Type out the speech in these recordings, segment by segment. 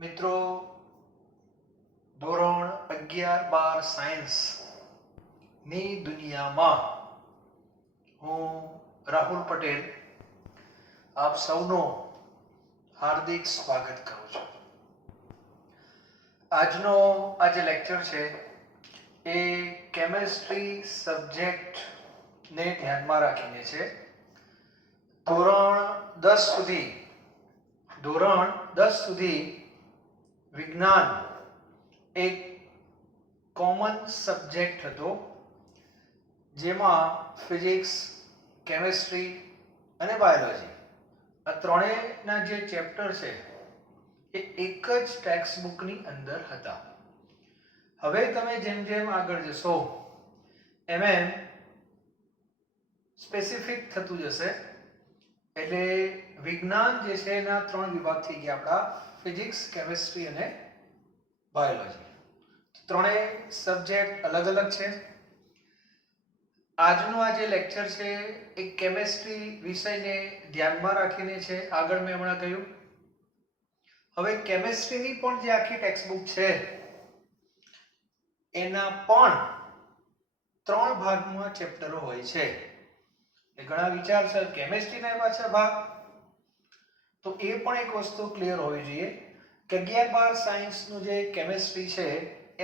મિત્રો, ધોરણ 11-12 સાયન્સની દુનિયામાં હું રાહુલ પટેલ આપ સૌનો હાર્દિક સ્વાગત કરું છું. આજનો આ જે લેક્ચર છે એ કેમેસ્ટ્રી સબ્જેક્ટને ધ્યાનમાં રાખીને છે. ધોરણ 10 સુધી વિજ્ઞાન એક કોમન સબ્જેક્ટ હતો, જેમાં ફિઝિક્સ, કેમેસ્ટ્રી અને બાયોલોજી આ ત્રણેયના જે ચેપ્ટર છે એ એક જ ટેક્સ્ટ બુકની અંદર હતા. હવે તમે જેમ જેમ આગળ જશો એમ સ્પેસિફિક થતું જશે. એટલે વિજ્ઞાન જે છે એના 3 વિભાગ થઈ ગયા આપણા: ફિઝિક્સ, કેમેસ્ટ્રી અને બાયોલોજી. ત્રણેય સબ્જેક્ટ અલગ અલગ છે. આજનો આ જે લેક્ચર છે એ કેમેસ્ટ્રી વિષયને ધ્યાનમાં રાખીને છે. આગળ મેં હમણાં કહ્યું. હવે કેમેસ્ટ્રીની પણ જે આખી ટેક્સ્ટ બુક છે એના પણ 3 ભાગમાં ચેપ્ટરો હોય છે. ઘણા વિચારશે કેમેસ્ટ્રીના પાછા ભાગ, તો એ પણ એક વસ્તુ ક્લિયર હોવી જોઈએ કે 11-12 સાયન્સનું જે કેમેસ્ટ્રી છે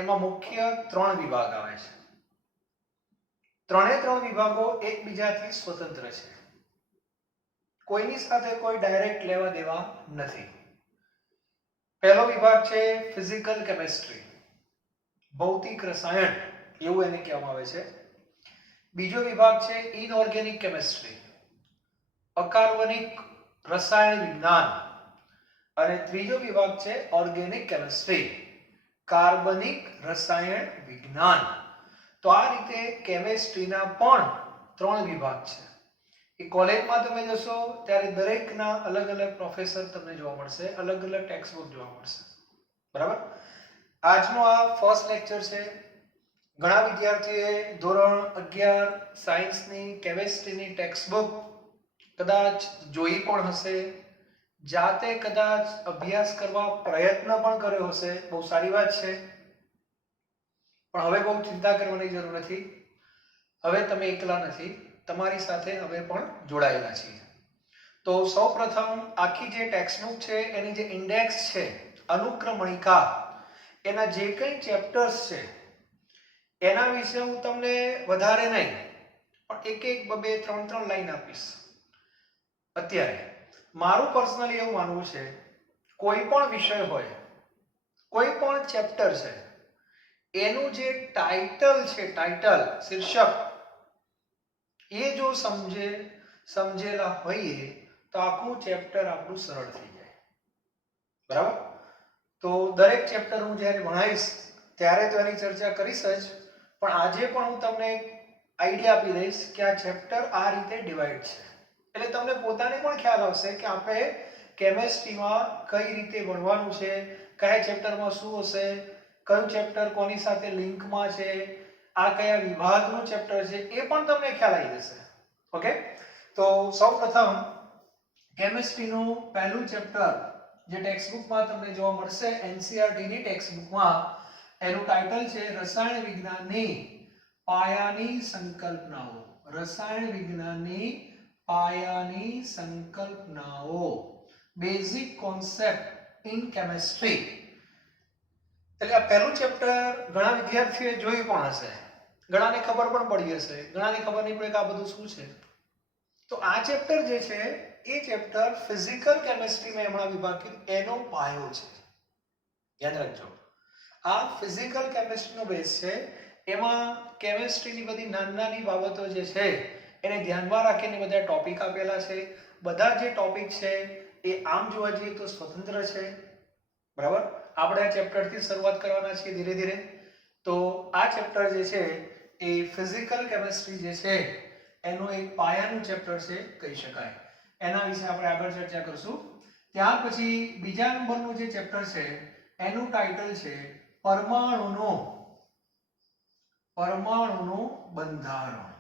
એમાં મુખ્ય 3 વિભાગ આવે છે. ત્રણે 3 વિભાગો એકબીજાથી સ્વતંત્ર છે. કોઈની સાથે કોઈ ડાયરેક્ટ લેવા દેવા નથી. પહેલો વિભાગ છે ફિઝિકલ કેમેસ્ટ્રી, ભૌતિક રસાયણ એવું એને કહેવામાં આવે છે. બીજો વિભાગ છે ઇનઓર્ગેનિક કેમેસ્ટ્રી, અકાર્બનિક રસાયણ વિજ્ઞાન. અને ત્રીજો વિભાગ છે ઓર્ગેનિક કેમેસ્ટ્રી, કાર્બનિક રસાયણ વિજ્ઞાન. તો આ રીતે કેમેસ્ટ્રીના પણ 3 વિભાગ છે. એ કોલેજમાં તમે જશો ત્યારે દરેકના અલગ અલગ પ્રોફેસર તમને જોવા મળશે, અલગ અલગ ટેક્સ્ટ બુક જોવા મળશે. બરાબર? આજનો આ ફર્સ્ટ લેક્ચર છે. ઘણા વિદ્યાર્થીઓએ ધોરણ 11 સાયન્સની કેમેસ્ટ્રીની ટેક્સ્ટ બુક કદાચ જોઈ પણ હશે, જાતે કદાચ અભ્યાસ કરવા પ્રયત્ન પણ કર્યો હશે. બહુ સારી વાત છે. પણ હવે બહુ ચિંતા કરવાની જરૂર નથી. હવે તમે એકલા નથી, તમારી સાથે હવે પણ જોડાયેલા છીએ. તો સૌપ્રથમ આખી જે ટેક્સ્ટ બુક છે એની જે ઇન્ડેક્સ છે, અનુક્રમણિકા, એના જે કંઈ ચેપ્ટર્સ છે એના વિશે હું તમને વધારે નહીં પણ એક બે 3 લાઈન આપીશ. અત્યારે મારું પર્સનલી એવું માનવું છે, કોઈ પણ વિષય હોય, કોઈ પણ ચેપ્ટર છે, એનું જે ટાઇટલ છે, શીર્ષક, એ જો સમજેલા હોઈએ તો આખું ચેપ્ટર આપણું સરળ થઈ જાય. બરાબર? તો દરેક ચેપ્ટર હું જ્યારે ભણાવીશ ત્યારે તો એની ચર્ચા કરીશ જ, પણ આજે પણ હું તમને આઈડિયા આપી દઈશ કે આ ચેપ્ટર આ રીતે ડિવાઈડ છે. એટલે તમને પોતાને પણ ખ્યાલ આવશે કે આપણે કેમેસ્ટ્રીમાં કઈ રીતે ભણવાનું છે, કયા ચેપ્ટરમાં શું હશે, કયું ચેપ્ટર કોની સાથે લિંકમાં છે, આ કયા વિભાગનું ચેપ્ટર છે, એ પણ તમને ખ્યાલ આવી જશે. ઓકે? તો સૌપ્રથમ કેમેસ્ટ્રીનું પહેલું ચેપ્ટર જે ટેક્સ્ટ બુકમાં તમને જોવા મળશે, એનસીઈઆરટી ની ટેક્સ્ટ બુકમાં, એનું ટાઇટલ છે રસાયણ વિજ્ઞાનની પાયાની સંકલ્પનાઓ. રસાયણ વિજ્ઞાનની પાયાની સંકલ્પનાઓ, બેઝિક કોન્સેપ્ટ ઇન કેમેસ્ટ્રી. એટલે આ પહેલું ચેપ્ટર ઘણા વિદ્યાર્થીઓએ જોયું પણ હશે, ઘણાને ખબર પણ પડી હશે, ઘણાને ખબર નહીં પડે કે આ બધું શું છે. તો આ ચેપ્ટર જે છે એ ચેપ્ટર ફિઝિકલ કેમેસ્ટ્રીમાં હમણાં વિભાગ એનો પાયો છે. યાદ રાખજો, આ ફિઝિકલ કેમેસ્ટ્રીનો બેઝ છે. એમાં કેમેસ્ટ્રીની બધી નાની બાબતો જે છે એને ધ્યાનમાં રાખીને બધા ટોપિક આપેલા છે. બધા જે ટોપિક છે એ આમ જોવા જઈએ તો સ્વતંત્ર છે. બરાબર? આપણે આ ચેપ્ટરથી શરૂઆત કરવાના છીએ ધીરે ધીરે. તો આ ચેપ્ટર જે છે એ ફિઝિકલ કેમેસ્ટ્રી જે છે એનું એક પાયાનું ચેપ્ટર છે કહી શકાય. એના વિશે આપણે આગળ ચર્ચા કરીશું. ત્યાર પછી બીજા નંબરનું જે ચેપ્ટર છે એનું ટાઇટલ છે પરમાણુનું બંધારણ.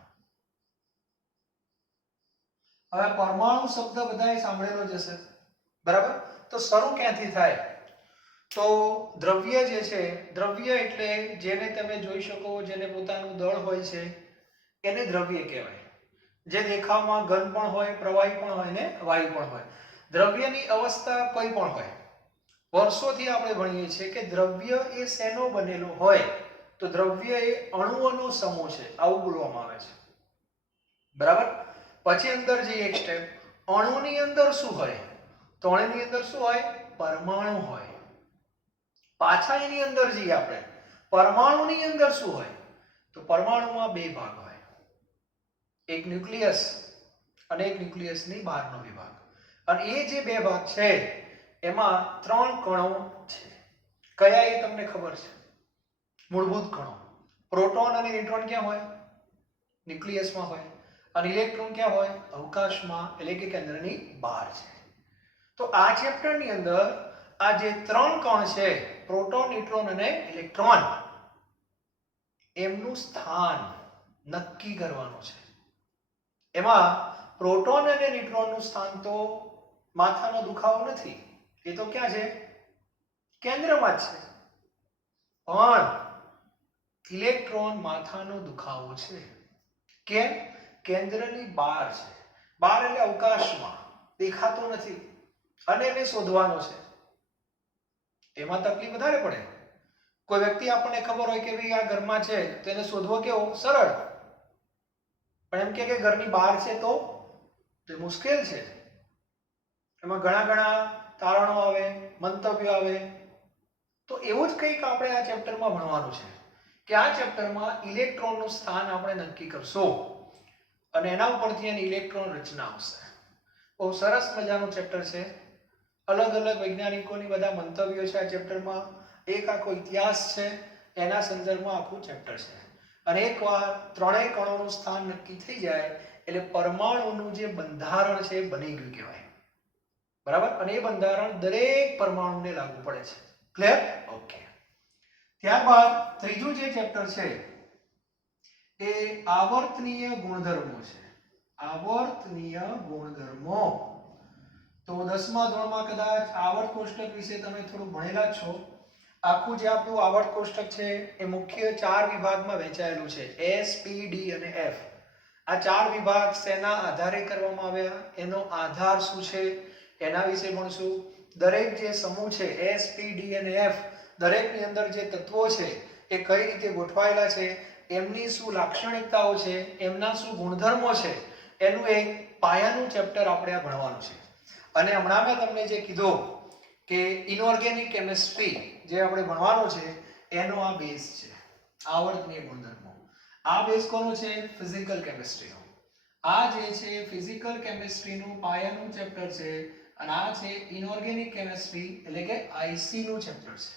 હવે પરમાણુ શબ્દ બધાએ સાંભળેલો જ હશે. બરાબર? તો શરૂ ક્યાંથી થાય? તો દ્રવ્ય જે છે, દ્રવ્ય એટલે જેને તમે જોઈ શકો, જેને પોતાનું દળ હોય છે એને દ્રવ્ય કહેવાય. જે દેખાવમાં ઘન પણ હોય, પ્રવાહી પણ હોય ને વાયુ પણ હોય. દ્રવ્યની અવસ્થા કોઈ પણ હોય. વર્ષોથી આપણે ભણીએ છીએ કે દ્રવ્ય એ શેનો બનેલો હોય, તો દ્રવ્ય એ અણુઓનો સમૂહ છે, આવું બોલવામાં આવે છે. બરાબર. પછી અંદર જઈએ એક સ્ટેપ, અણુની અંદર શું હોય, તો અણુની અંદર શું હોય, પરમાણુ હોય. પાછા એની અંદર જઈએ આપણે, પરમાણુની અંદર શું હોય, તો પરમાણુમાં બે ભાગ હોય, એક ન્યુક્લિયસ અને એક ન્યુક્લિયસની બહારનો વિભાગ. અને એ જે બે ભાગ છે એમાં 3 કણો છે. કયા એ તમને ખબર છે? મૂળભૂત કણો. પ્રોટોન અને ન્યુટ્રોન ક્યાં હોય? ન્યુક્લિયસમાં હોય. અને ઇલેક્ટ્રોન ક્યાં હોય? અવકાશમાં, એટલે કે કેન્દ્રની બહાર છે. તો આ ચેપ્ટરની અંદર આ જે 3 કણ છે, પ્રોટોન, ન્યુટ્રોન અને ઇલેક્ટ્રોન, એમનું સ્થાન નક્કી કરવાનું છે. એમાં પ્રોટોન અને ન્યુટ્રોનનું સ્થાન તો માથાનો દુખાવો નથી, એ તો ક્યાં છે? કેન્દ્રમાં જ છે. પણ ઇલેક્ટ્રોન માથાનો દુખાવો છે. કેમ? કેન્દ્રની બહાર છે. બહાર એટલે અવકાશમાં, દેખાતો નથી અને એને શોધવાનો છે. એમાં તકલીફ વધારે પડે. કોઈ વ્યક્તિ આપણને ખબર હોય કે ભાઈ આ ઘરમાં છે, તો એને શોધવો કેવો? સરળ. પણ એમ કે ઘરની બહાર છે તો તે મુશ્કેલ છે. એમાં ઘણા તારણો આવે, મંતવ્યો આવે. તો એવું જ કંઈક આપણે આ ચેપ્ટરમાં ભણવાનું છે કે આ ચેપ્ટરમાં ઇલેક્ટ્રોનનું સ્થાન આપણે નક્કી કરશું અને એના ઉપરથી એની ઇલેક્ટ્રોન રચના આવશે. બહુ સરસ મજાનું ચેપ્ટર છે. અલગ અલગ વૈજ્ઞાનિકોની બધા મંતવ્યો છે આ ચેપ્ટરમાં. એક આખો ઇતિહાસ છે, એના સંદર્ભમાં આખું ચેપ્ટર છે. અને એકવાર ત્રણેય કણોનું સ્થાન નક્કી થઈ જાય એટલે પરમાણુનું જે બંધારણ છે એ બની ગયું કહેવાય. બરાબર. અને એ બંધારણ દરેક પરમાણુને લાગુ પડે છે. ક્લિયર? ઓકે. ત્યારબાદ ત્રીજું જે ચેપ્ટર છે એ આવર્તનીય ગુણધર્મો છે. આવર્તનીય ગુણધર્મો. તો 10મા ધોરણમાં કદાચ આવર્ત કોષ્ટક વિશે તમે થોડું ભણેલા જ છો. આખું જે આપણું આવર્ત કોષ્ટક છે એ મુખ્ય 4 વિભાગમાં વહેંચાયેલું છે, S, P, D અને F. આ 4 વિભાગ શેના આધારે કરવામાં આવ્યા, એનો આધાર શું છે, એના વિશે ભણશું. દરેક જે સમૂહ છે S, P, D અને F, દરેકની અંદર જે તત્વો છે એ કઈ રીતે ગોઠવાયેલા છે, એમની શું લાક્ષણિકતાઓ છે, એમના શું ગુણધર્મો છે, એનું એક પાયાનું ચેપ્ટર આપણે આ ભણવાનું છે. અને હમણાં મેં તમને જે કીધું કે ઇનઓર્ગેનિક કેમિસ્ટ્રી જે આપણે ભણવાનું છે એનો આ બેઝ છે, આવર્તનીય ગુણધર્મો. આ બેઝ કોનો છે? ફિઝિકલ કેમિસ્ટ્રીનો. આ જે છે ફિઝિકલ કેમિસ્ટ્રીનું પાયાનું ચેપ્ટર છે અને આ છે ઇનઓર્ગેનિક કેમિસ્ટ્રી એટલે કે આઈસી નું ચેપ્ટર છે.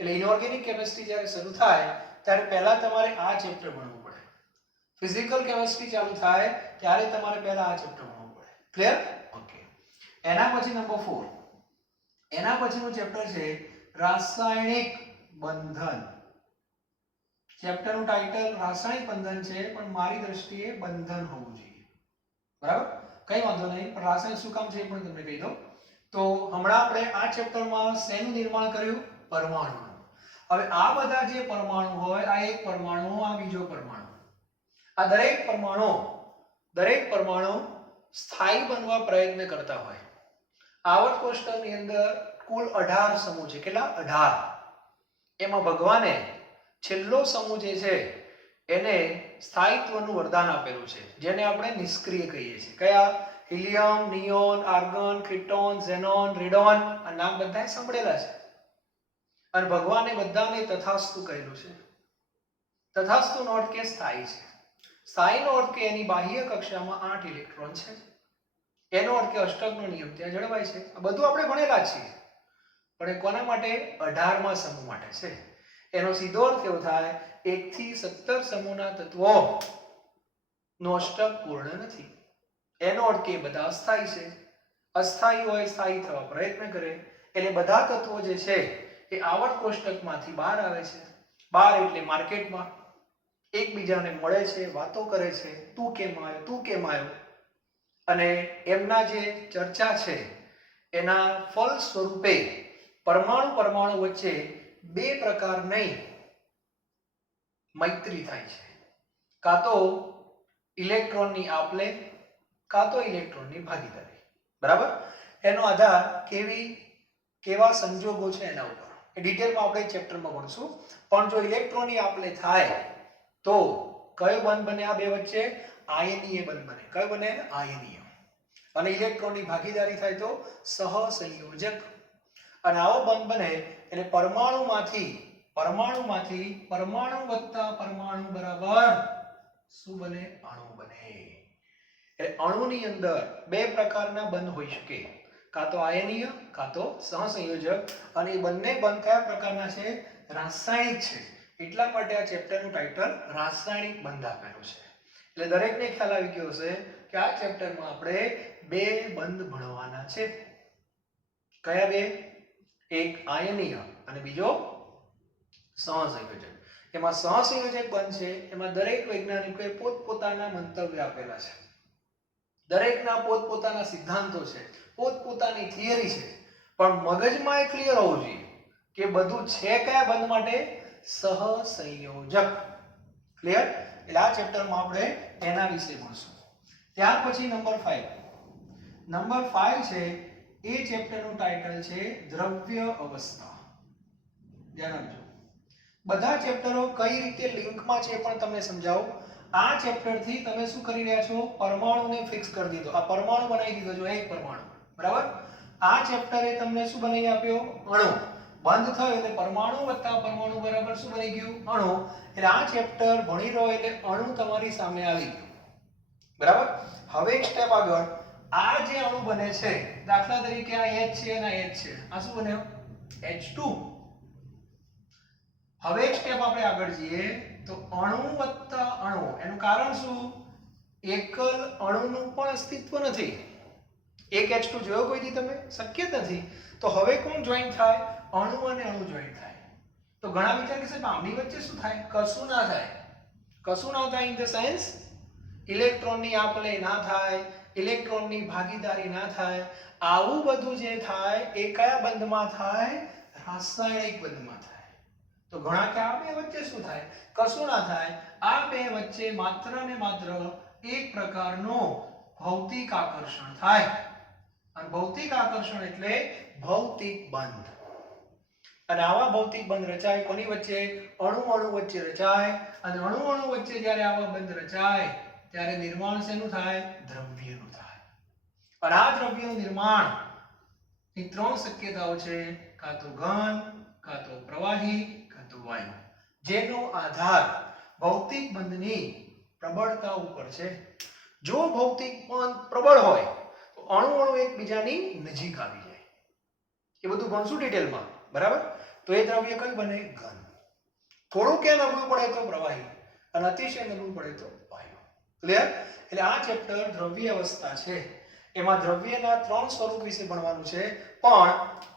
એટલે ઇનઓર્ગેનિક કેમિસ્ટ્રી જ્યારે શરૂ થાય ત્યારે પહેલા તમારે આ ચેપ્ટર ભણવું પડે. ફિઝિકલ કેમિસ્ટ્રી ચાલુ થાય ત્યારે તમારે પહેલા આ ચેપ્ટર ભણવું પડે. ક્લિયર? ઓકે. એના પછી નંબર 4, એના પછીનું ચેપ્ટર છે રાસાયણિક બંધન. ચેપ્ટરનું ટાઇટલ રાસાયણિક બંધન છે, પણ મારી દ્રષ્ટિએ બંધન હોવું જોઈએ. બરાબર? કઈ વાંધો નહીં, પણ રાસાયણિક શું કામ છે એ પણ તમને કહી દઉં. તો હમણાં આપણે આ ચેપ્ટરમાં શેનું નિર્માણ કર્યું? પરમાણુનું. હવે આ બધા જે પરમાણુ હોય, આ એક પરમાણુ, આ બીજો પરમાણુ, આ દરેક પરમાણુ સ્થાયી બનવા પ્રયત્ન કરતા હોય. આવર્ત કોષ્ટકની અંદર કુલ 18 સમૂહ છે. કેટલા? 18. એમાં ભગવાને છેલ્લો સમૂહ જે છે એને સ્થાયિત્વનું વરદાન આપેલું છે, જેને આપણે નિષ્ક્રિય કહીએ છીએ. કયા? Helium, neon, argon, krypton, xenon, radon. આ નામ બધાએ સાંભળેલા છે. અને ભગવાને બધાને તથાસ્તુ કહેલું છે. તથાસ્તુ નો અર્થ કે સ્થાયી છે. સ્થાયી નો અર્થ કે એની બાહ્ય કક્ષામાં 8 ઇલેક્ટ્રોન છે. એનો અર્થ કે અષ્ટકનો નિયમ ત્યાં જળવાય છે. આ બધું આપણે ભણેલા છીએ. પણ એ કોના માટે? 18મા સમૂહ માટે છે. એનો સીધો અર્થ એવો થાય 1 થી 17 સમૂહના તત્વો નો અષ્ટક પૂર્ણ નથી. એનો અર્થ કે બધા અસ્થાયી છે. અસ્થાયી હોય, સ્થાયી થવા પ્રયત્ન કરે. એટલે બધા તત્વો જે છે એ આવર્ત કોષ્ટકમાંથી બહાર આવે છે. બહાર એટલે માર્કેટમાં એકબીજાને મળે છે, વાતો કરે છે, તું કેમ આવ્યો, તું કેમ આવ્યો. અને એમના જે ચર્ચા છે એના ફળ સ્વરૂપે પરમાણુ પરમાણુ વચ્ચે બે પ્રકારની મૈત્રી થાય છે, કાં તો ઇલેક્ટ્રોનની આપલે કાં તો ઇલેક્ટ્રોનની ભાગીદારી. બરાબર? એનો આધાર કેવા સંજોગો છે એના ઉપર. એ ડિટેલમાં આપણે ચેપ્ટરમાં ભણશું. પણ જો ઇલેક્ટ્રોનની આપલે થાય તો કયો બંધ બને આ બે વચ્ચે? આયનીય બંધ બને. કયો બને? આયનીય. અને ઇલેક્ટ્રોનની ભાગીદારી થાય તો સહસંયોજક. અને આવો બંધ બને એટલે પરમાણુમાંથી પરમાણુ વત્તા પરમાણુ બરાબર શું બને? અણુ બને. એટલે અણુની અંદર બે પ્રકારના બંધ હોઈ શકે, કાં તો આયનીય કાં તો સહસંયોજક. અને એ બંને બંધ કયા પ્રકારના છે? રાસાયણિક છે. એટલા માટે આ ચેપ્ટરનું ટાઇટલ રાસાયણિક બંધ આપેલું છે. એટલે દરેકને ખ્યાલ આવી ગયો હશે કે આ ચેપ્ટરમાં આપણે બે બંધ ભણવાના છે. કયા બે? એક આયનીય અને બીજો સહસંયોજક. એમાં સહસંયોજક બંધ છે, એમાં દરેક વૈજ્ઞાનિકોએ પોતપોતાના મંતવ્ય આપેલા છે. દરેકના પોતપોતાના સિદ્ધાંતો છે, પોતપોતાની થિયરી છે. પણ મગજમાં એ ક્લિયર હોવું જોઈએ કે બધું છે કયા બંધ માટે? સહસંયોજક. ક્લિયર? એટલે આ ચેપ્ટરમાં આપણે એના વિશે ભણશું. ત્યાર પછી નંબર 5 છે, એ ચેપ્ટરનું ટાઇટલ છે દ્રવ્ય અવસ્થા. ધ્યાન આપજો. બધા ચેપ્ટરો કઈ રીતે લિંકમાં છે પણ તમને સમજાવું. આ ચેપ્ટરથી તમે શું કરી રહ્યા છો? પરમાણુને ફિક્સ કરી દીધો. આ પરમાણુ બનાવી દીધો જો, એક પરમાણુ. બરાબર? આ ચેપ્ટરે તમને શું બનાવી આપ્યો? અણુ. બંધ થયો એટલે પરમાણુ વત્તા પરમાણુ બરાબર શું બની ગયું? અણુ. એટલે આ ચેપ્ટર ભણી રહ્યો એટલે અણુ તમારી સામે આવી ગયું. બરાબર? હવે એક સ્ટેપ આગળ. આ જે અણુ બને છે, દાખલા તરીકે આ H છે અને આ H છે, આ શું બન્યો? H2. હવે એક સ્ટેપ આપણે આગળ જઈએ તો અણુ વત્તા અણુ. એનું કારણ શું? એકલ અણુનું પણ અસ્તિત્વ નથી. એક H2 જોયો કોઈથી તમે? શક્ય જ નથી. તો હવે કોણ જોઈન થાય? અણુ અને અણુ જોઈન થાય. તો ઘણા વિચાર કરશે આમની વચ્ચે શું થાય? કશું ના થાય. કશું ના થાય ઇન ધ સેન્સ ઇલેક્ટ્રોનની આપલે ના થાય, ઇલેક્ટ્રોનની ભાગીદારી ના થાય. આવું બધું જે થાય એ કયા બંધમાં થાય? રાસાયણિક બંધમાં થાય. તો ઘણા કે આ બે વચ્ચે શું થાય? કશું ના થાય. આ બે વચ્ચે માત્ર ને માત્ર એક પ્રકારનો ભૌતિક આકર્ષણ થાય. અને ભૌતિક આકર્ષણ એટલે ભૌતિક બંધ. અને આવા ભૌતિક બંધ રચાય કોની વચ્ચે? અણુ અણુ વચ્ચે રચાય. અને અણુ અણુ વચ્ચે જ્યારે આવા બંધ રચાય ત્યારે નિર્માણ શેનું થાય? દ્રવ્યનું થાય. અને આ દ્રવ્યનું નિર્માણ ની ત્રણ શક્યતાઓ છે, કાં તો ઘન, કાં તો પ્રવાહી, કાં તો વાયુ. જેનો આધાર ભૌતિક બંધની પ્રબળતા ઉપર છે. જો ભૌતિક બંધ પ્રબળ હોય તો અણુ અણુ એકબીજાની નજીક આવી જાય. એ બધું ભણશું ડિટેલમાં. બરાબર? તો એ દ્રવ્ય કયું બને? ઘન. થોડું કે નબળું પડે તો પ્રવાહી, અને અતિશય નબળું પડે તો વાયુ. ક્લિયર? એટલે આ ચેપ્ટર દ્રવ્ય અવસ્થા છે. એમાં દ્રવ્યના ત્રણ સ્વરૂપ વિશે ભણવાનું છે. પણ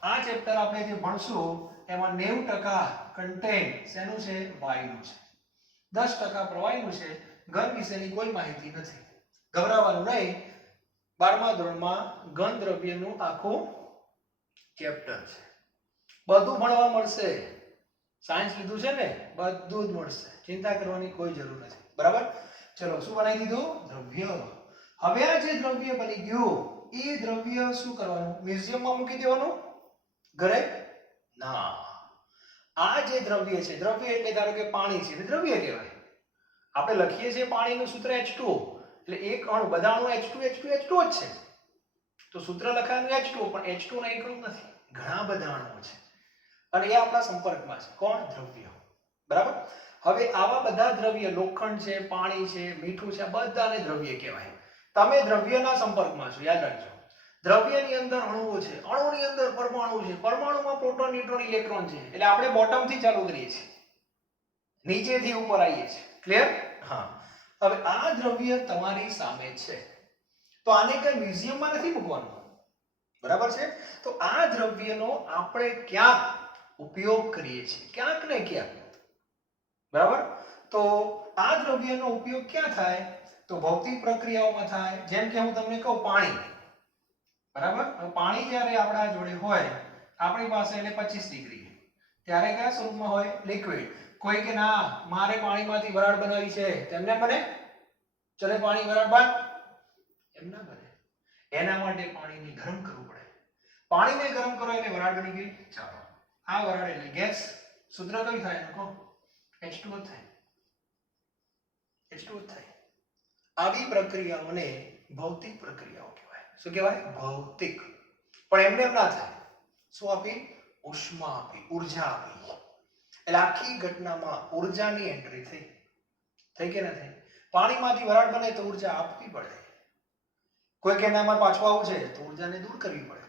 આ ચેપ્ટર આપણે જે ભણશું એમાં 90% કન્ટેન્ટ શેનું છે? વાયુનું છે. 10% પ્રવાહીનું છે. ઘન વિશેની કોઈ માહિતી નથી. ગભરાવાનું નહીં. 12મા ધોરણમાં ઘન દ્રવ્યનું આખું ચેપ્ટર છે. બધું ભણવા મળશે. સાયન્સ લીધું છે ને, બધું જ મળશે. ચિંતા કરવાની કોઈ જરૂર નથી. બરાબર? ચલો, શું બનાવી દીધું? દ્રવ્ય. હવે આ જે દ્રવ્ય બની ગયું એ દ્રવ્ય શું કરવાનું? મ્યુઝિયમમાં મૂકી દેવાનું? ઘરે? ના. આ જે દ્રવ્ય છે, દ્રવ્ય એટલે ધારો કે પાણી છે, એટલે દ્રવ્ય કહેવાય. આપણે લખીએ છીએ પાણીનું સૂત્ર H2O. એટલે એક અણુ, બધા અણુ H2 જ છે. તો સૂત્ર લખાયેલું H2O, પણ H2 ના એક અણુ નથી. ઘણા બધા અણુઓ છે. અને એ આપણા સંપર્કમાં છે. કોણ? દ્રવ્ય. બરાબર? હવે આવા બધા દ્રવ્ય, લોખંડ છે, પાણી છે, મીઠું છે, બધાને દ્રવ્ય કહેવાય. તમે દ્રવ્યના સંપર્કમાં છો, યાદ રાખજો. દ્રવ્યની અંદર અણુઓ છે, અણુની અંદર પરમાણુ છે, પરમાણુમાં પ્રોટોન, ન્યુટ્રોન, ઇલેક્ટ્રોન છે. એટલે આપણે બોટમથી ચાલુ કરીએ છીએ, નીચેથી ઉપર આવીએ છીએ. ક્લિયર? હા. હવે આ દ્રવ્ય તમારી સામે છે. તો આને કઈ મ્યુઝિયમમાં નથી મૂકવાનું. બરાબર છે? તો આ દ્રવ્યનો આપણે ક્યાંક ઉપયોગ કરીએ છીએ, ક્યાંક ને ક્યાંક. બરાબર? તો આ દ્રવ્યનો ઉપયોગ ક્યાં થાય? તો ભૌતિક પ્રક્રિયાઓમાં થાય. જેમ કે હું તમને કહું પાણી. બરાબર? પાણી જ્યારે આપણા જોડે હોય, આપણી પાસે એટલે 25 ડિગ્રી, ત્યારે કયા સ્વરૂપમાં હોય? લિક્વિડ. કોઈ કે ના મારે પાણીમાંથી વરાળ બનાવી છે, તેમને બને? ચલે પાણી વરાળ બન? એમ ના બને. એના માટે પાણીને ગરમ કરવું પડે. પાણીને ગરમ કરો એટલે વરાળ બની ગઈ. ચાલો આ વરાળ એટલે ગેસ. સૂત્ર કયું થાય? કહો. H2O થાય. H2O થાય. આવી પ્રક્રિયાઓને ભૌતિક પ્રક્રિયાઓ કહેવાય. શું કહેવાય? ભૌતિક. પણ એમને એમ ના થાય. શું આપી? ઉષ્મા આપી, ઉર્જા આપી. એટલે આખી ઘટનામાં ઉર્જાની એન્ટ્રી થઈ. થઈ કે ના થઈ? પાણીમાંથી વરાળ બને તો ઉર્જા આપવી પડે. કોઈ કે નામાં પાછું આવું છે તો ઉર્જાને દૂર કરવી પડે.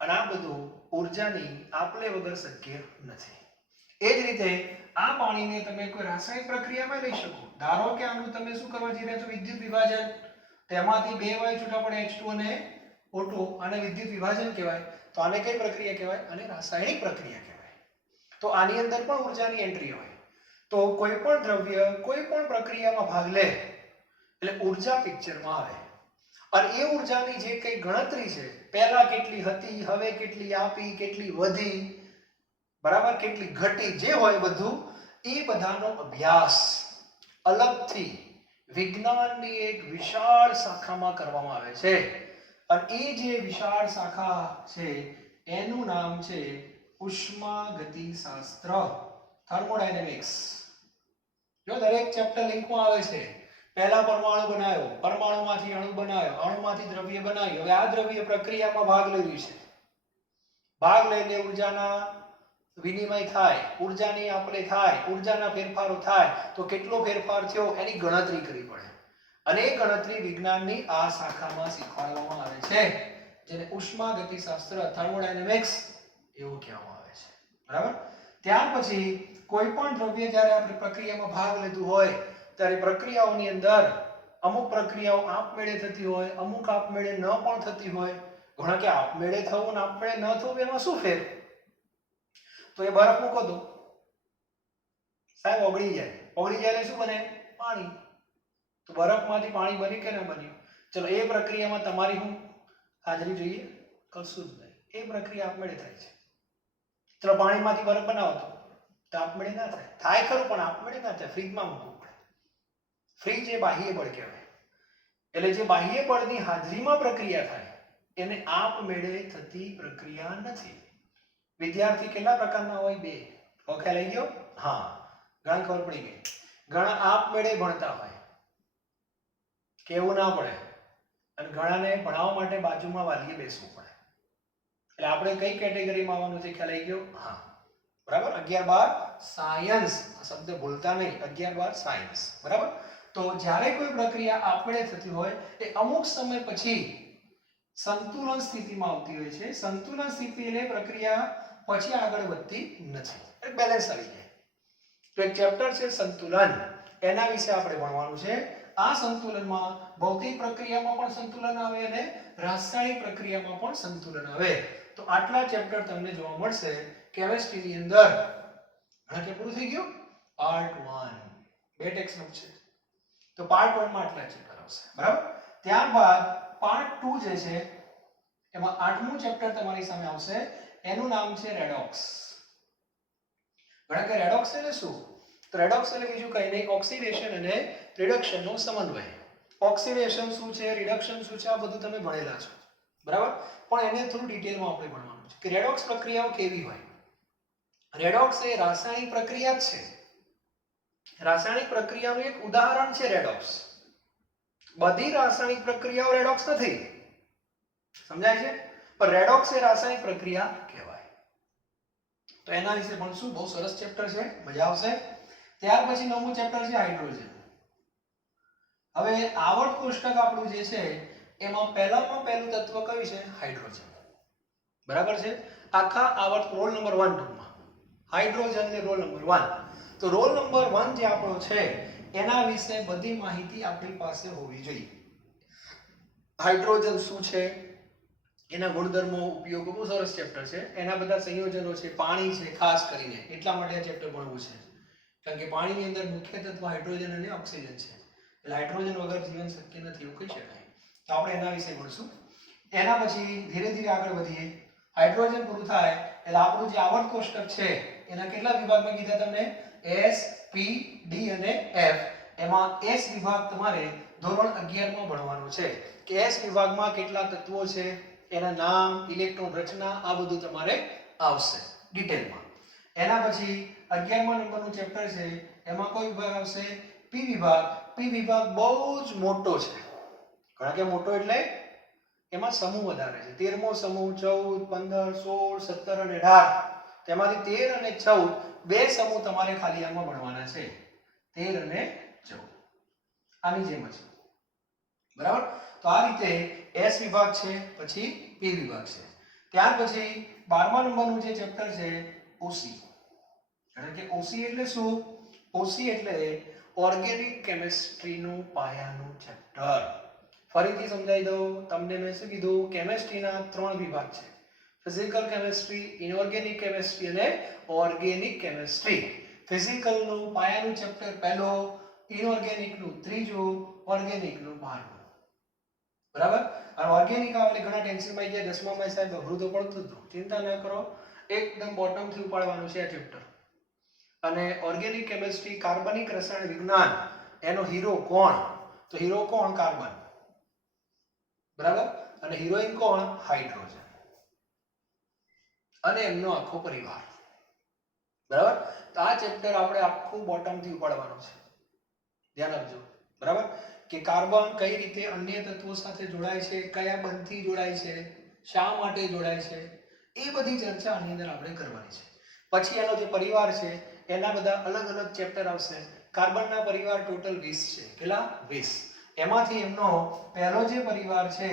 અને આ બધું ઉર્જાની આપલે વગર શક્ય નથી. એ જ રીતે આ પાણીને તમે કોઈ રાસાયણિક પ્રક્રિયામાં લઈ શકો. ધારો કે આનું તમે શું કરવા જઈ રહ્યા છો? વિદ્યુત વિભાજન. તેમાંથી બે વાયુ છૂટા પડે, H2 અને O2, આને વિદ્યુત વિભાજન કહેવાય. તો આને કઈ પ્રક્રિયા કહેવાય? આને રાસાયણિક પ્રક્રિયા કહેવાય. તો આની અંદર પણ ઉર્જાની એન્ટ્રી હોય. તો કોઈ પણ દ્રવ્ય કોઈ પણ પ્રક્રિયામાં ભાગ લે એટલે ઉર્જા પિક્ચરમાં આવે. અને એ ઉર્જાની જે કઈ ગણતરી છે, પહેલા કેટલી હતી, હવે કેટલી આપી, કેટલી વધી, બરાબર, કેટલી ઘટી, જે હોય બધું, એ બધાનો અભ્યાસ અલગથી વિજ્ઞાનની એક વિશાળ શાખામાં કરવામાં આવે છે. અને એ જે વિશાળ શાખા છે એનું નામ છે ઉષ્માગતિશાસ્ત્ર, થર્મોડાયનેમિક્સ. જો દરેક ચેપ્ટર લિંકમાં આવે છે. પહેલા પરમાણુ બનાવ્યો, પરમાણુમાંથી અણુ બનાવ્યો, અણુમાંથી દ્રવ્ય બનાવ્યું. હવે આ દ્રવ્ય પ્રક્રિયામાં ભાગ લઈ રહ્યું છે. ભાગ લઈને ઉર્જાના વિનિમય થાય, ઉર્જાની આપલે થાય, ઉર્જાના ફેરફારો થાય. તો કેટલો ફેરફાર થયો એની ગણતરી કરવી પડે. અને એ ગણતરી વિજ્ઞાનની આ શાખામાં શીખવાડવામાં આવે છે, જેને ઉષ્માગતિશાસ્ત્ર, થર્મોડાયનેમિક્સ એવું કહેવામાં આવે છે. બરાબર? ત્યાર પછી કોઈ પણ દ્રવ્ય જ્યારે આપણે પ્રક્રિયામાં ભાગ લેતું હોય ત્યારે પ્રક્રિયાઓની અંદર અમુક પ્રક્રિયાઓ આપમેળે થતી હોય, અમુક આપમેળે ન પણ થતી હોય. ઘણા કે આપમેળે થવું ને આપમેળે ન થવું એમાં શું ફેર? તો એ બરફ મૂકો તો સાહેબ ઓગળી જાય. ઓગળી જાય એટલે શું બને? પાણી. તો બરફમાંથી પાણી બની કે ના બન્યું? ચલો એ પ્રક્રિયામાં તમારી હું હાજરી જોઈએ? કશું જ નહીં. એ પ્રક્રિયા આપમેળે થાય છે. ચલો પાણીમાંથી બરફ બનાવો તો આપમેળે ના થાય. થાય ખરું પણ આપમેળે ના થાય. ફ્રીજમાં મૂકવું પડે. ફ્રીજ એ બાહ્ય બળ કહેવાય. એટલે જે બાહ્ય બળની હાજરીમાં પ્રક્રિયા થાય એને આપમેળે થતી પ્રક્રિયા નથી. વિદ્યાર્થી કેટલા પ્રકારના હોય? બે. ખ્યાલ આવી ગયો? હા, ઘણા ખબર પડી ગઈ. ઘણા આપમેળે ભણતા હોય, કેવું ના પડે, અને ઘણાને ભણાવવા માટે બાજુમાં વાલીએ બેસવું પડે. એટલે આપણે કઈ કેટેગરીમાં આવવાનું છે? ખ્યાલ આવી ગયો? હા, બરાબર. 11-12 સાયન્સ શબ્દ ભૂલતા નહીં. 11-12 સાયન્સ. બરાબર. તો જ્યારે કોઈ પ્રક્રિયા આપમેળે થતી હોય એ અમુક સમય પછી સંતુલન સ્થિતિમાં આવતી હોય છે. સંતુલન સ્થિતિ એટલે પ્રક્રિયા પછી આગળ વધતી નથી, એક બેલેન્સ આવી જાય. તો એક ચેપ્ટર છે સંતુલન, એના વિશે આપણે ભણવાનું છે. આ સંતુલનમાં ભૌતિક પ્રક્રિયામાં પણ સંતુલન આવે અને રાસાયણિક પ્રક્રિયામાં પણ સંતુલન આવે. તો આટલા ચેપ્ટર તમને જોવા મળશે કેમિસ્ટ્રીની અંદર. કે પૂરું થઈ ગયું પાર્ટ 1. બે ટેક્સ્ટબુક છે તો પાર્ટ 1 માં આટલા ચેપ્ટર આવશે. બરાબર. ત્યારબાદ પાર્ટ 2 જે છે એમાં 8મું ચેપ્ટર તમારી સામે આવશે. એનું નામ છે રેડોક્સ. ઘણા કે રેડોક્સ એટલે શું? તો રેડોક્સ એટલે બીજું કંઈ નહીં, ઓક્સિડેશન અને રિડક્શન નો સમન્વય. ઓક્સિડેશન શું છે, રિડક્શન શું છે, આ બધું તમે ભણેલા છો. બરાબર. પણ એને થોડું ડિટેલમાં આપણે ભણવાનું છે કે રેડોક્સ પ્રક્રિયાઓ કેવી હોય. રેડોક્સ એ રાસાયણિક પ્રક્રિયા જ છે. રાસાયણિક પ્રક્રિયાનું એક ઉદાહરણ છે રેડોક્સ. બધી રાસાયણિક પ્રક્રિયાઓ રેડોક્સ નથી, સમજાય છે? પણ રેડોક્સ એ રાસાયણિક પ્રક્રિયા કહેવાય. તો એના વિશે ભણશું. બહુ સરસ ચેપ્ટર છે, મજા આવશે. ત્યાર પછી 9મું ચેપ્ટર છે હાઇડ્રોજન. હવે આવર્ત કોષ્ટક આપણું જે છે એમાં પહેલામાં પહેલું તત્વ કયું છે? હાઇડ્રોજન. બરાબર છે. આખા આવર્ત રોલ નંબર 1 ટૂંકમાં હાઇડ્રોજન ને રોલ નંબર 1. તો રોલ નંબર 1 જે આપણો છે એના વિશે બધી માહિતી આપણી પાસે હોવી જોઈએ. હાઇડ્રોજન શું છે, એના ગુણધર્મો, ઉપયોગો, બહુ સરસ ચેપ્ટર છે. એના બધા સંયોજનો છે, પાણી છે ખાસ કરીને, એટલા માટે આ ચેપ્ટર ભણવું છે. કારણ કે પાણીની અંદર મુખ્ય તત્વ હાઇડ્રોજન અને ઓક્સિજન છે. એટલે હાઇડ્રોજન વગર જીવન શક્ય નથી એવું કહી શકાય. તો આપણે એના વિશે ભણશું. એના પછી ધીરે ધીરે આગળ વધીએ. હાઇડ્રોજન પૂરું થાય એટલે આપણું જે આવર્ત કોષ્ટક છે એના કેટલા વિભાગમાં કીધા તમને? S, P, D અને F. એમાં S વિભાગ તમારે ધોરણ 11 માં ભણવાનો છે કે S વિભાગમાં કેટલા તત્વો છે, એના નામ, ઇલેક્ટ્રોન રચના, આ બધું તમારે આવશે ડિટેલમાં. એના પછી 11મા નંબરનું ચેપ્ટર છે એમાં કોઈ વિભાગ આવશે? P વિભાગ. P વિભાગ બહુ જ મોટો છે. કારણ કે મોટો એટલે એમાં સમૂહ વધારે છે. 13મો સમૂહ, 14, 15, 16, 17 અને 18. તેમાંથી 13 અને 14 બે સમૂહ તમારે ખાલી આમાં ભણવાના છે. 13 અને 14 આની જેમ જ. બરાબર? તો આ રીતે S વિભાગ છે, પછી P વિભાગ છે. ત્યાર પછી 12મા નંબરનું જે ચેપ્ટર છે OC. કારણ કે OC એટલે શું? OC એટલે ઓર્ગેનિક કેમિસ્ટ્રીનું પાયાનું ચેપ્ટર. ફરીથી સમજાવી દઉં તમને. મેં શું કીધું? કેમિસ્ટ્રીના 3 વિભાગ છે: ફિઝિકલ કેમિસ્ટ્રી, ઇનઓર્ગેનિક કેમિસ્ટ્રી અને ઓર્ગેનિક કેમિસ્ટ્રી. ફિઝિકલનું પાયાનું ચેપ્ટર પહેલો, ઇનઓર્ગેનિકનું ત્રીજું, ઓર્ગેનિકનું 12મું. બરાબર? અને ઓર્ગેનિક આવે ઘણા ટેન્શનમાં આવી ગયા. 10મામાં સાહેબ અઘરું તો પડતું હતું. ચિંતા ના કરો, એકદમ બોટમ થી ઉપાડવાનું છે આ ચેપ્ટર. અને ઓર્ગેનિક કેમિસ્ટ્રી, કાર્બનિક રસાયણ વિજ્ઞાન, એનો હીરો કોણ? તો હીરો કોણ? કાર્બન. બરાબર? અને હિરોઈન કોણ? હાઇડ્રોજન. અને એમનો આખો પરિવાર. બરાબર? તો આ ચેપ્ટર આપણે આખું બોટમ થી ઉપાડવાનું છે. ધ્યાન આપજો. બરાબર? કે કાર્બન કઈ રીતે અન્ય તત્વો સાથે જોડાય છે, કયા બંધથી જોડાય છે, શા માટે જોડાય છે, એ બધી ચર્ચા આની અંદર આપણે કરવાની છે. પછી એનો જે પરિવાર છે એના બધા અલગ અલગ ચેપ્ટર આવશે. કાર્બનના પરિવાર ટોટલ 20 છે. કેટલા? 20. એમાંથી એમનો પહેલો જે પરિવાર છે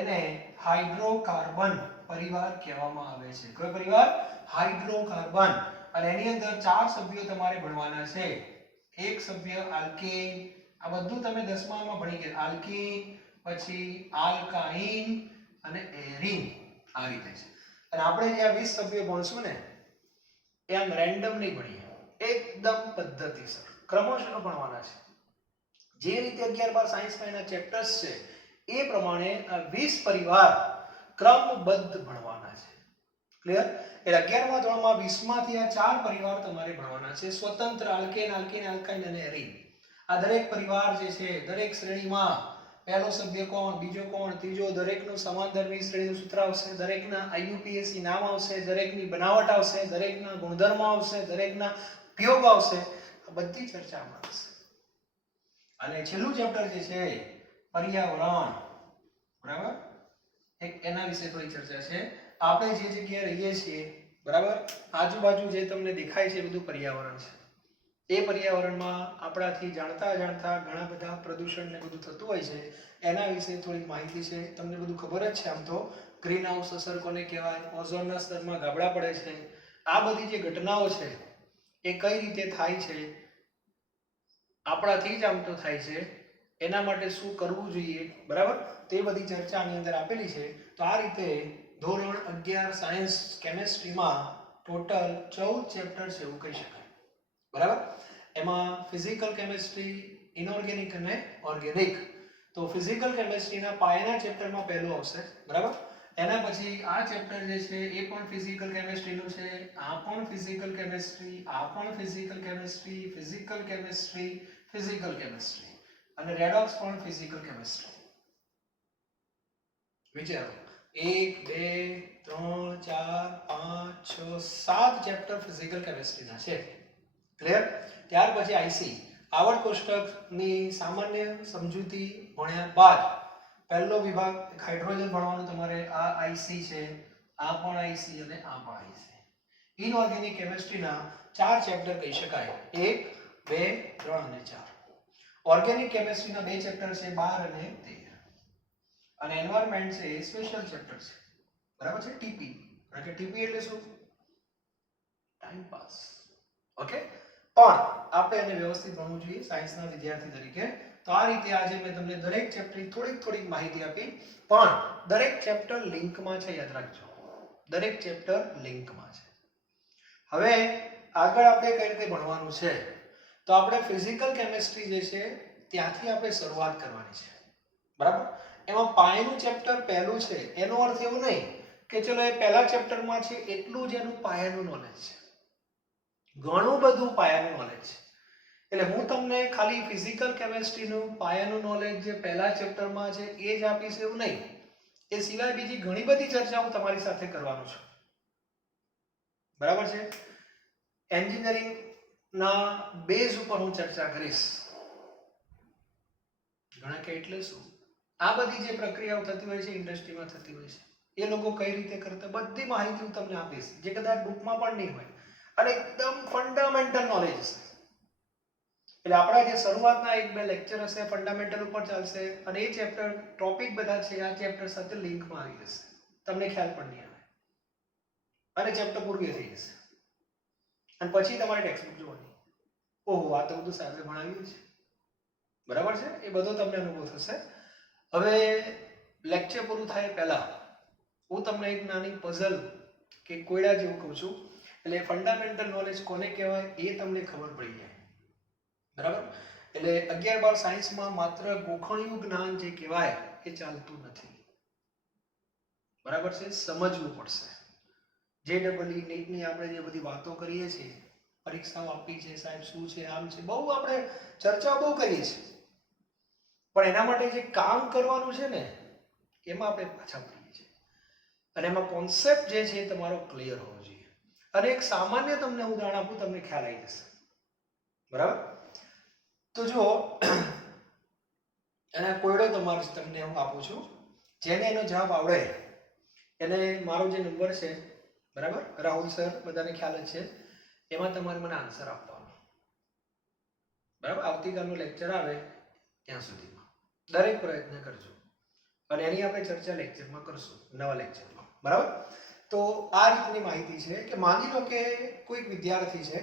એને હાઇડ્રોકાર્બન પરિવાર કહેવામાં આવે છે. કયો પરિવાર? હાઇડ્રોકાર્બન. અને એની અંદર 4 સભ્યો તમારે ભણવાના છે. એક સભ્ય આલ્કેન. આ બધું તમે 10મામાં ભણી ગયા. આલ્કીન, પછી આલ્કાઇન અને એરીન. આ રીતે છે. અને આપણે જે આ 20 સભ્યો ભણશું ને એ આમ રેન્ડમ નહીં ભણીએ, એકદમ પદ્ધતિસર ક્રમશઃ ભણવાના છે. જે રીતે 11, 12 સાયન્સમાં એના ચેપ્ટર્સ છે એ પ્રમાણે આ 20 પરિવાર ક્રમબદ્ધ ભણવાના છે. ક્લિયર? એટલે 11મા ધોરણમાં 20માંથી આ 4 પરિવાર તમારે ભણવાના છે. સ્વતંત્ર આલ્કેન, આલ્કીન, આલ્કાઇન અને એરીન. આ દરેક પરિવાર જે છે દરેક શ્રેણીમાં પહેલો સભ્ય કોણ, બીજો કોણ, ત્રીજો, દરેકનું સમાનધર્મી શ્રેણીનું સૂત્ર આવશે, દરેકના IUPAC નામ આવશે, દરેકની બનાવટ આવશે, દરેકના ગુણધર્મો આવશે, દરેકના ઉપયોગ આવશે. આ બધી ચર્ચામાં આવશે. અને છેલ્લું ચેપ્ટર જે છે પર્યાવરણ. બરાબર? એક એના વિશે થોડી ચર્ચા છે. આપણે જે જગ્યાએ રહીએ છીએ, બરાબર, આજુબાજુ જે તમને દેખાય છે એ બધું પર્યાવરણ છે. એ પર્યાવરણમાં આપણાથી જાણતા ઘણા બધા પ્રદૂષણ ને બધું થતું હોય છે. એના વિશે થોડી માહિતી છે. તમને બધું ખબર જ છે આમ તો. ગ્રીન હાઉસ અસર કોને કહેવાય? ઓઝોનના સ્તરમાં ગાબડા પડે છે. આ બધી જે ઘટનાઓ છે એ કઈ રીતે થાય છે? આપણાથી જ આમ તો થાય છે. એના માટે શું કરવું જોઈએ? બરાબર? તે બધી ચર્ચા આની અંદર આપેલી છે. તો આ રીતે ધોરણ 11 સાયન્સ કેમિસ્ટ્રીમાં ટોટલ 14 ચેપ્ટર છે એવું કહી શકાય. બરાબર? એમાં ફિઝિકલ કેમિસ્ટ્રી, ઇનઓર્ગેનિક અને ઓર્ગેનિક. તો ફિઝિકલ કેમિસ્ટ્રીના પાયાના ચેપ્ટરમાં પહેલું આવશે. બરાબર? એના પછી આ ચેપ્ટર જે છે એ પણ ફિઝિકલ કેમિસ્ટ્રીનું છે. આ પણ ફિઝિકલ કેમિસ્ટ્રી, આ પણ physical chemistry, physical chemistry, physical chemistry અને રેડોક્સ પણ ફિઝિકલ કેમિસ્ટ્રી. વિચારો, 1, 2, 3, 4, 5, 6, 7 ચેપ્ટર ફિઝિકલ કેમિસ્ટ્રીના છે. ક્લિયર? ત્યાર પછી આઈસી આવર્ત કોષ્ટકની સામાન્ય સમજૂતી ભણ્યા બાદ પહેલો વિભાગ હાઇડ્રોજન ભણવાનું તમારે. આ આઈસી છે, આ પણ આઈસી અને આ પણ આઈસી. ઇનઓર્ગેનિક કેમિસ્ટ્રીના 4 ચેપ્ટર કહી શકાય. 1, 2, 3 અને 4. ઓર્ગેનિક કેમિસ્ટ્રીના 2 ચેપ્ટર છે, 12 અને 13. અને એન્વાયરમેન્ટ છે એ સ્પેશિયલ ચેપ્ટર છે. બરાબર છે? ટીપી. કારણ કે ટીપી એટલે શું? Time pass. ઓકે? પણ આપણે એને વ્યવસ્થિત ભણવું જોઈએ સાયન્સના વિદ્યાર્થી તરીકે. તો આ રીતે આજે મેં તમને દરેક ચેપ્ટરની થોડીક માહિતી આપી. પણ દરેક ચેપ્ટર લિંકમાં છે, યાદ રાખજો. દરેક ચેપ્ટર લિંકમાં છે. હવે આગળ આપણે કઈ રીતે ભણવાનું છે? તો આપણે ફિઝિકલ કેમિસ્ટ્રી જે છે ત્યાંથી આપણે શરૂઆત કરવાની છે. બરાબર? એમાં પાયાનું ચેપ્ટર પહેલું છે એનો અર્થ એવું નહીં કે ચલો એ પહેલા ચેપ્ટરમાં છે એટલું જ એનું પાયાનું નોલેજ છે. ઘણું બધું પાયાનું નોલેજ છે. એટલે હું તમને ખાલી ફિઝિકલ કેમેસ્ટ્રીનું પાયાનું નોલેજ જે પહેલા ચેપ્ટરમાં છે એ જ આપીશ એવું નહીં. એ સિવાય બીજી ઘણી બધી ચર્ચા હું તમારી સાથે કરવાનો છું. બરાબર છે? એન્જિનિયરિંગના બેઝ ઉપર હું ચર્ચા કરીશ. ઘણા કે એટલે શું? આ બધી જે પ્રક્રિયાઓ થતી હોય છે ઇન્ડસ્ટ્રીમાં થતી હોય છે એ લોકો કઈ રીતે કરતા બધી માહિતી હું તમને આપીશ જે કદાચ બુકમાં પણ નહીં હોય અને એકદમ ફંડામેન્ટલ નોલેજ હશે. એટલે આપણા જે શરૂઆતના 1-2 લેક્ચર હશે ફંડામેન્ટલ ઉપર ચાલશે અને એ ચેપ્ટર ટોપિક બધા છે આ ચેપ્ટર સાથે લિંકમાં આવી જશે. તમને ખ્યાલ પણ નહીં આવે અને ચેપ્ટર પૂરું થઈ જશે અને પછી તમારે ટેક્સ્ટબુક જોવાની. ઓહો આ તો બધું સાહેબે ભણાવ્યું છે. બરાબર છે? એ બધો તમને અનુભવ થશે. હવે લેક્ચર પૂરું થાય પહેલા હું તમને એક નાની પઝલ કે કોયડા જેવું કહું છું. એટલે ફંડામેન્ટલ નોલેજ કોને કહેવાય એ તમને ખબર પડી જાય. બરાબર? એટલે 11-12 સાયન્સમાં માત્ર ગોખણિયું જ્ઞાન જે કહેવાય એ ચાલતું નથી. બરાબર છે? સમજવું પડશે. JEE નીટની આપણે જે બધી વાતો કરીએ છીએ, પરીક્ષાઓ આપી છે સાહેબ, શું છે, આમ છે, બહુ આપણે ચર્ચા બહુ કરીએ છીએ, પણ એના માટે જે કામ કરવાનું છે ને એમાં આપણે પાછા પડીએ છીએ. અને એમાં કોન્સેપ્ટ જે છે તમારો ક્લિયર હોવો જોઈએ. અને એક સામાન્ય તમને ઉદાહરણ આપું, તમને ખ્યાલ આવી જશે. બરાબર? તો જો એના કોયડો તમારો તમને હું આપું છું. જેને એનો જવાબ આવડે એને મારો જે નંબર છે, બરાબર, રાહુલ સર, બધાને ખ્યાલ જ છે, એમાં તમારે મને આન્સર આપવાનો. બરાબર? આવતીકાલનું લેક્ચર આવે ત્યાં સુધીમાં દરેક પ્રયત્ન કરજો અને એની આપણે ચર્ચા લેક્ચરમાં કરશું, નવા લેક્ચરમાં. બરાબર? તો આ રીતની માહિતી છે કે માની લો કે કોઈક વિદ્યાર્થી છે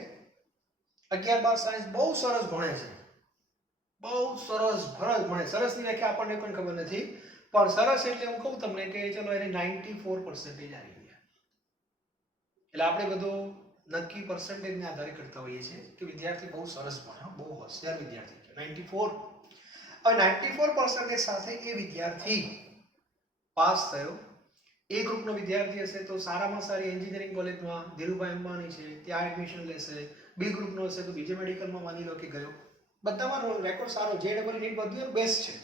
11-12 સાયન્સ બહુ સરસ ભણે છે, બહુ સરસ ભણે. સરસની વ્યાખ્યા આપણને કોઈ ખબર નથી, પણ સરસ એટલે હું કહું તમને કે ચલો એને 94% આવી ગયા. એટલે આપણે બધું નક્કી પર્સન્ટેજને આધારે કરતા હોઈએ છીએ કે વિદ્યાર્થી બહુ સરસ ભણે, બહુ હોશિયાર વિદ્યાર્થી છે, 94. હવે 94% સાથે એ વિદ્યાર્થી પાસ થયો. એ ગ્રુપનો વિદ્યાર્થી હશે તો સારામાં સારી એન્જિનિયરિંગ કોલેજમાં ધીરુભાઈ અંબાણી છે ત્યાં એડમિશન લેશે. બી ગ્રુપનો હશે તો બીજે મેડિકલમાં માની લો કે ગયો. બધામાં રેકોર્ડ સારો, JEE નીટ બધું બેસ્ટ છે.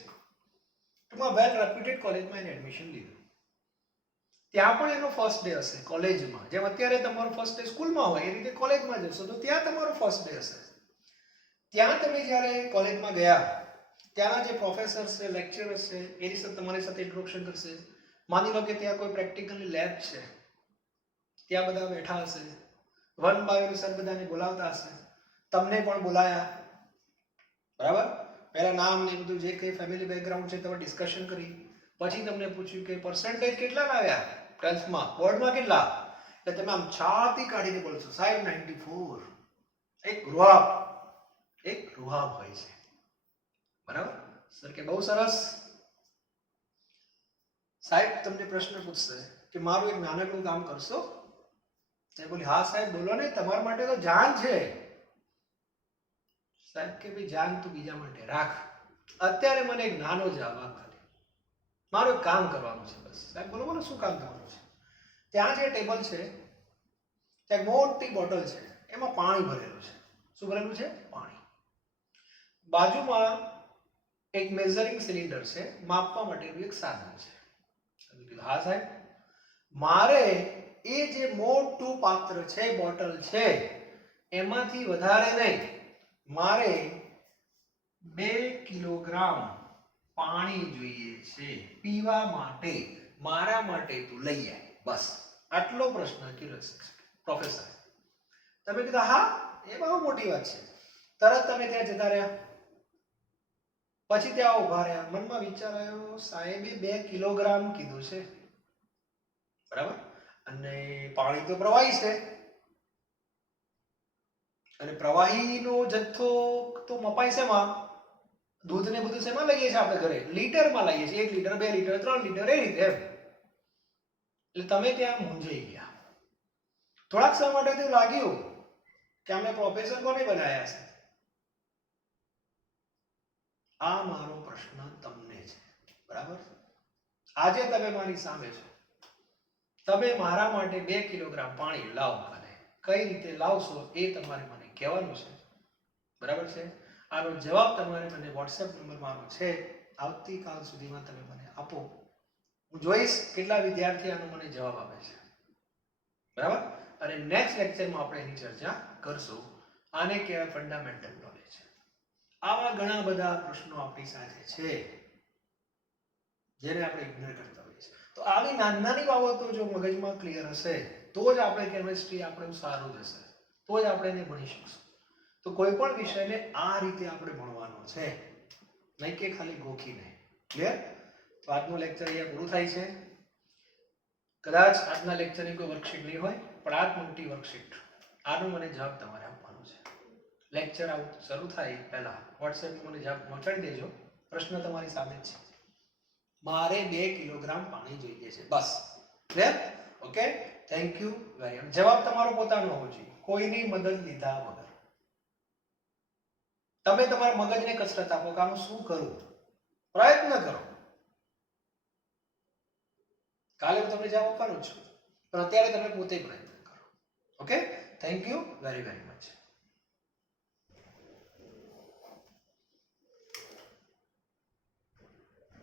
ટૂંકમાં વેલ રેપ્યુટેડ કોલેજમાં એને એડમિશન લીધું. ત્યાં પણ એનો ફર્સ્ટ ડે હશે કોલેજમાં. જેમ અત્યારે તમારો ફર્સ્ટ ડે સ્કૂલમાં હોય એ રીતે કોલેજમાં જશો તો ત્યાં તમારો ફર્સ્ટ ડે હશે. ત્યાં તમે જ્યારે કોલેજમાં ગયા ત્યાંના જે પ્રોફેસર છે, લેક્ચરર્સ છે, એની સાથે તમારી સાથે ઇન્ટ્રોડક્શન કરશે. માની લો કે ત્યાં કોઈ પ્રેક્ટિકલની લેબ છે, ત્યાં બધા બેઠા હશે, 1 by 1 સર બધાને બોલાવતા હશે, તમને પણ બોલાયા. બરાબર? પહેલા નામ ને બધું જે કંઈ ફેમિલી બેકગ્રાઉન્ડ છે તમે ડિસ્કશન કરી. પછી તમને પૂછ્યું કે પર્સન્ટેજ કેટલા લાવ્યા 12th માં, બોર્ડમાં કેટલા? એટલે તમે આમ છાતી કાઢીને બોલશો સાહેબ 94. એક રૂહાબ હોય છે. બરાબર? સર કે બહુ સરસ. સાહેબ તમને પ્રશ્ન પૂછશે કે મારું એક નાનકડું કામ કરશો? તે બોલી હા સાહેબ બોલો ને, તમારા માટે તો જાન છે. સાહેબ કે ભાઈ જાન તું બીજા માટે રાખ, અત્યારે મને એક નાનો જવાબ આપ, ખાલી મારું એક કામ કરવાનું છે બસ. સાહેબ બોલો બોલો શું કામ કરવાનું છે? ત્યાં જે ટેબલ છે ત્યાં મોટી બોટલ છે, એમાં પાણી ભરેલું છે. શું ભરેલું છે? પાણી. બાજુમાં એક મેઝરિંગ સિલિન્ડર છે, માપવા માટેનું એક સાધન છે. હા સાહેબ, મારે એ જે મોટું પાત્ર છે, બોટલ છે, એમાંથી વધારે નહીં, મારે 2 કિલોગ્રામ પાણી જોઈએ છે પીવા માટે, મારા માટે તું લઈ આય, બસ આટલો પ્રશ્ન કર્યો પ્રોફેસર. તમે કીધું હા એ બહુ મોટી વાત છે. તરત તમે ત્યાં જતા રહ્યા. પછી ત્યાં ઉભા રહ્યા, મનમાં વિચાર આવ્યો સાહેબે 2 કિલોગ્રામ કીધું છે, બરાબર, અને પાણી તો પ્રવાહી છે અને પ્રવાહીનો જથ્થો તો મપાય શેમાં? દૂધ ને બધું શેમાં લઈએ છીએ આપણે ઘરે? લીટરમાં લઈએ છીએ. 1 લીટર, 2 લીટર, 3 લીટર, એ રીતે એમ. એટલે તમે ત્યાં મૂંઝાઈ ગયા. થોડાક સમય માટે તો લાગ્યું કે અમે પ્રોફેસર કોને બનાવ્યા છે. આ મારો પ્રશ્ન તમને છે, બરાબર? આજે તમે મારી સામે છો, તમે મારા માટે 2 કિલોગ્રામ પાણી લાવો મને, કઈ રીતે લાવશો એ તમારે મને કહેવાનું છે, બરાબર છે? આનો જવાબ તમારે મને WhatsApp નંબર મારો છે, આવતીકાલ સુધીમાં તમે મને આપો. હું જોઈશ કેટલા વિદ્યાર્થી આનો મને જવાબ આપે છે, બરાબર? અને નેક્સ્ટ લેક્ચરમાં આપણે એની ચર્ચા કરશું. આને કહેવાય ફંડામેન્ટલ નોલેજ. આવા ઘણા બધા પ્રશ્નો આપણી સાથે છે જેને આપણે ઇગ્નોર કરતા હોઈએ છીએ. તો આવી નાની નાની બાબતો જો મગજમાં ક્લિયર હશે તો જ આપણે કેમેસ્ટ્રી આપણું સારું જશે, તો જ આપણે એને ભણી શકશું. તો કોઈ પણ વિષયને આ રીતે આપણે ભણવાનો છે, નહીં કે ખાલી ગોખીને. ક્લિયર? તો આજનું લેક્ચર અહીંયા પૂરું થાય છે. કદાચ આજના લેક્ચરની કોઈ વર્કશીટ નહીં હોય, પણ આ મોટી વર્કશીટ, આનો મને જવાબ તમારે આપવાનો છે. લેક્ચર આઉટ શરૂ થાય પહેલા WhatsApp મને જવાબ પહોંચાડી દેજો. પ્રશ્ન તમારી સામે જ છે, મારે 2 કિલોગ્રામ પાણી જોઈએ છે, બસ. Clear? Okay, thank you very much. જવાબ તમારો પોતાનો હોવો જોઈએ, કોઈની મદદ લીધા વગર. તમે તમારા મગજને કસરત આપો કે આનું શું કરવું, પ્રયત્ન કરો. કાલે હું તમને જવાબ આપવાનો છું, પણ અત્યારે તમે પોતે પ્રયત્ન કરો. Okay, thank you very very much.